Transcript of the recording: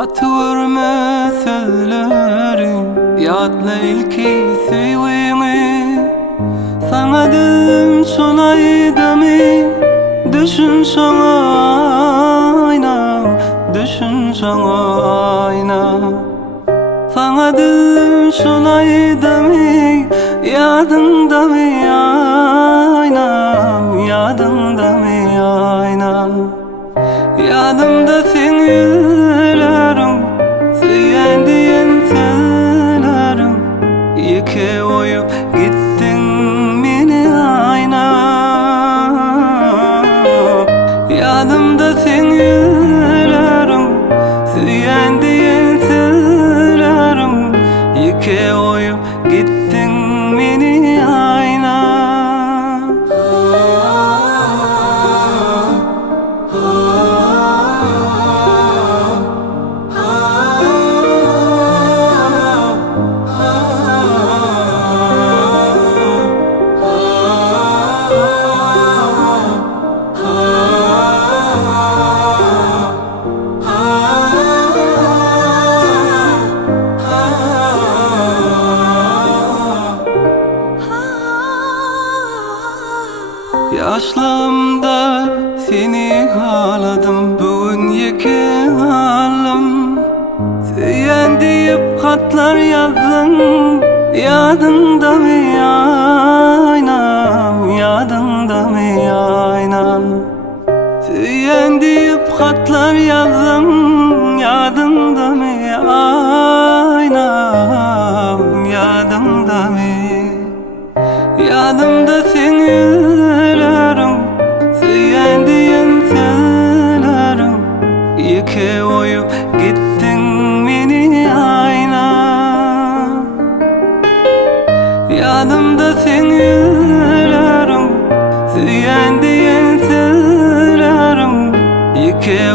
Katırma sözlerim, yadla ilki sevimi. Sana dedim şolaydı mı? Düşün şola ayna, düşün şola ayna. Sana dedim şolaydı mı? Yadında mı aynam, yadında mı aynam? Yadımda seni yüzlerim, söyleyen diyen sözlerim. Yıke oyup gittin beni ayna. Yadımda seni yüzlerim, söyleyen diyen sözlerim. Yıke oyup gittin beni ayna. Yaşlığımda seni ağladım, bugün yeke halim. Söyleyen deyip katlar yazdın, yadında mı aynam, yadında mı aynam? Söyleyen deyip katlar yazdın, yadında mı aynam, yadında mı? Yadımda seni yüzlerim, söyleyen diyen sözlerim. Yıke oyup gittin beni ayna. Yadımda seni yüzlerim, söyleyen diyen sözlerim. Yıke